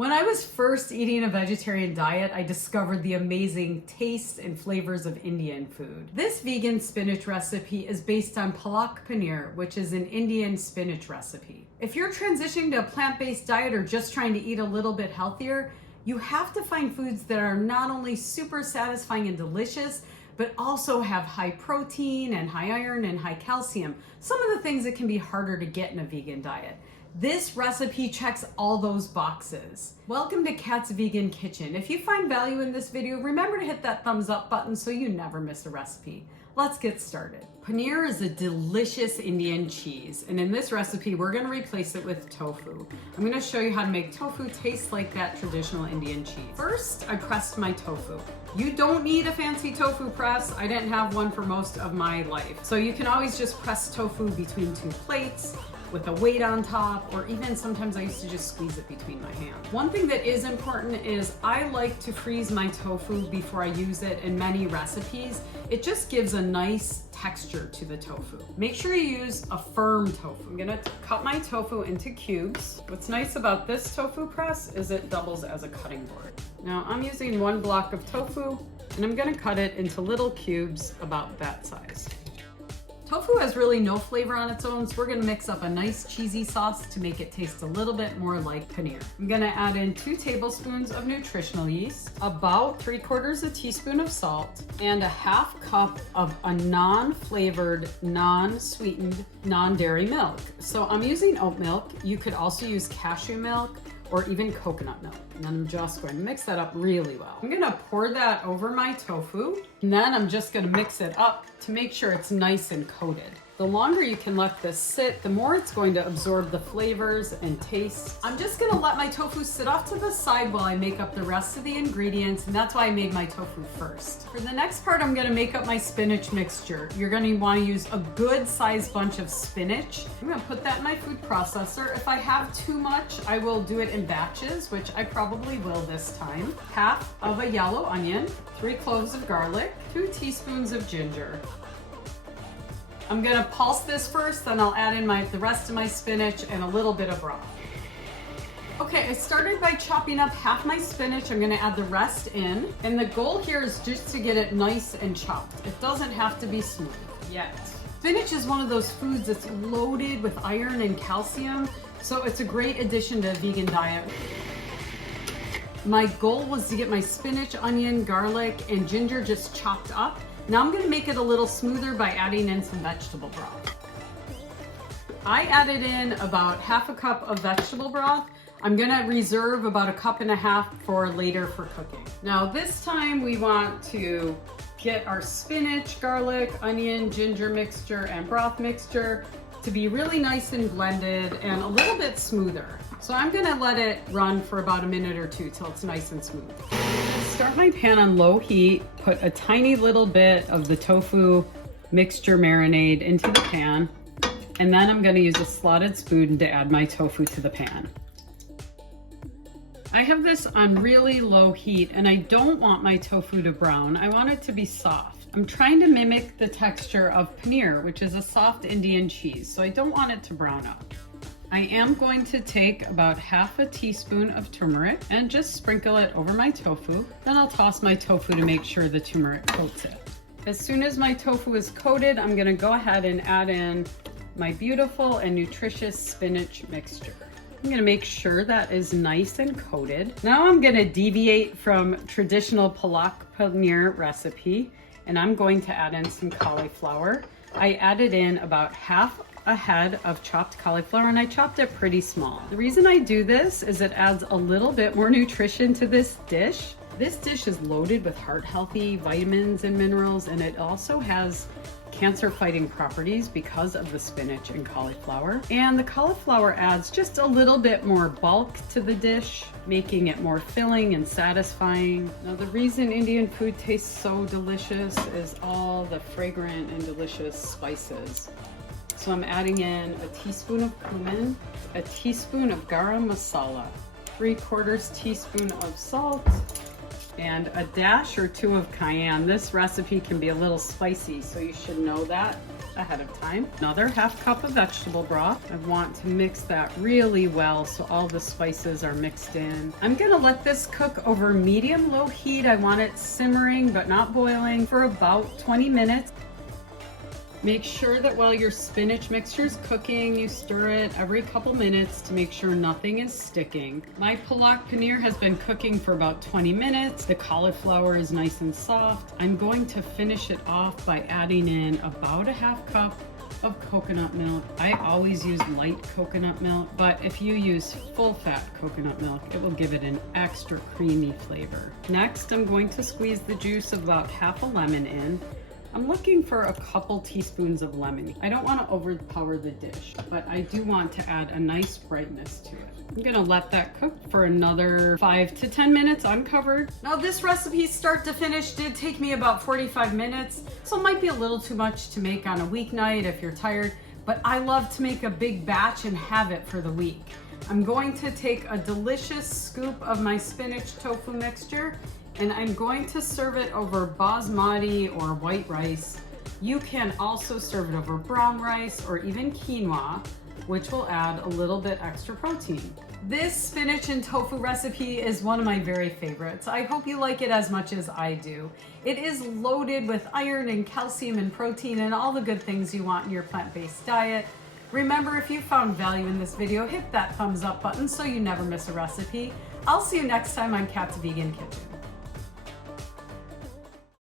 When I was first eating a vegetarian diet, I discovered the amazing tastes and flavors of Indian food. This vegan spinach recipe is based on Palak Paneer, which is an Indian spinach recipe. If you're transitioning to a plant-based diet or just trying to eat a little bit healthier, you have to find foods that are not only super satisfying and delicious, but also have high protein and high iron and high calcium. Some of the things that can be harder to get in a vegan diet. This recipe checks all those boxes. Welcome to Kat's Vegan Kitchen. If you find value in this video, remember to hit that thumbs up button so you never miss a recipe. Let's get started. Paneer is a delicious Indian cheese, and in this recipe, we're gonna replace it with tofu. I'm gonna show you how to make tofu taste like that traditional Indian cheese. First, I pressed my tofu. You don't need a fancy tofu press. I didn't have one for most of my life. So you can always just press tofu between two plates with a weight on top, or even sometimes I used to just squeeze it between my hands. One thing that is important is I like to freeze my tofu before I use it in many recipes. It just gives a nice texture to the tofu. Make sure you use a firm tofu. I'm gonna cut my tofu into cubes. What's nice about this tofu press is it doubles as a cutting board. Now I'm using one block of tofu and I'm gonna cut it into little cubes about that size. Tofu has really no flavor on its own, so we're gonna mix up a nice cheesy sauce to make it taste a little bit more like paneer. I'm gonna add in 2 tablespoons of nutritional yeast, about 3/4 a teaspoon of salt, and a 1/2 cup of a non-flavored, non-sweetened, non-dairy milk. So I'm using oat milk. You could also use cashew milk or even coconut milk. And then I'm just going to mix that up really well. I'm gonna pour that over my tofu, and then I'm just gonna mix it up to make sure it's nice and coated. The longer you can let this sit, the more it's going to absorb the flavors and tastes. I'm just gonna let my tofu sit off to the side while I make up the rest of the ingredients, and that's why I made my tofu first. For the next part, I'm gonna make up my spinach mixture. You're gonna wanna use a good sized bunch of spinach. I'm gonna put that in my food processor. If I have too much, I will do it in batches, which I probably will this time. 1/2 of a yellow onion, 3 cloves of garlic, 2 teaspoons of ginger. I'm gonna pulse this first, then I'll add in the rest of my spinach and a little bit of broth. Okay, I started by chopping up half my spinach. I'm gonna add the rest in. And the goal here is just to get it nice and chopped. It doesn't have to be smooth yet. Spinach is one of those foods that's loaded with iron and calcium, so it's a great addition to a vegan diet. My goal was to get my spinach, onion, garlic, and ginger just chopped up. Now I'm gonna make it a little smoother by adding in some vegetable broth. I added in about 1/2 cup of vegetable broth. I'm gonna reserve about 1.5 cups for later for cooking. Now this time we want to get our spinach, garlic, onion, ginger mixture, and broth mixture to be really nice and blended and a little bit smoother. So I'm gonna let it run for about a minute or two till it's nice and smooth. Start my pan on low heat, put a tiny little bit of the tofu mixture marinade into the pan, and then I'm gonna use a slotted spoon to add my tofu to the pan. I have this on really low heat and I don't want my tofu to brown. I want it to be soft. I'm trying to mimic the texture of paneer, which is a soft Indian cheese, so I don't want it to brown up. I am going to take about 1/2 teaspoon of turmeric and just sprinkle it over my tofu. Then I'll toss my tofu to make sure the turmeric coats it. As soon as my tofu is coated, I'm gonna go ahead and add in my beautiful and nutritious spinach mixture. I'm gonna make sure that is nice and coated. Now I'm gonna deviate from traditional Palak Paneer recipe, and I'm going to add in some cauliflower. I added in about 1/2 a head of chopped cauliflower, and I chopped it pretty small. The reason I do this is it adds a little bit more nutrition to this dish. This dish is loaded with heart-healthy vitamins and minerals, and it also has cancer-fighting properties because of the spinach and cauliflower. And the cauliflower adds just a little bit more bulk to the dish, making it more filling and satisfying. Now, the reason Indian food tastes so delicious is all the fragrant and delicious spices. So I'm adding in a teaspoon of cumin, a teaspoon of garam masala, 3/4 teaspoon of salt, and a dash or 2 of cayenne. This recipe can be a little spicy, so you should know that. ahead of time. Another half cup of vegetable broth. I want to mix that really well so all the spices are mixed in. I'm gonna let this cook over medium-low heat. I want it simmering but not boiling for about 20 minutes. Make sure that while your spinach mixture is cooking, you stir it every couple minutes to make sure nothing is sticking. My Palak Paneer has been cooking for about 20 minutes. The cauliflower is nice and soft. I'm going to finish it off by adding in about a half cup of coconut milk. I always use light coconut milk, but if you use full fat coconut milk, it will give it an extra creamy flavor. Next, I'm going to squeeze the juice of about half a lemon in. I'm looking for a couple teaspoons of lemon. I don't want to overpower the dish, but I do want to add a nice brightness to it. I'm gonna let that cook for another 5 to 10 minutes uncovered. Now this recipe start to finish did take me about 45 minutes, so it might be a little too much to make on a weeknight if you're tired, but I love to make a big batch and have it for the week. I'm going to take a delicious scoop of my spinach tofu mixture and I'm going to serve it over basmati or white rice. You can also serve it over brown rice or even quinoa, which will add a little bit extra protein. This spinach and tofu recipe is one of my very favorites. I hope you like it as much as I do. It is loaded with iron and calcium and protein and all the good things you want in your plant-based diet. Remember, if you found value in this video, hit that thumbs up button so you never miss a recipe. I'll see you next time on Kat's Vegan Kitchen.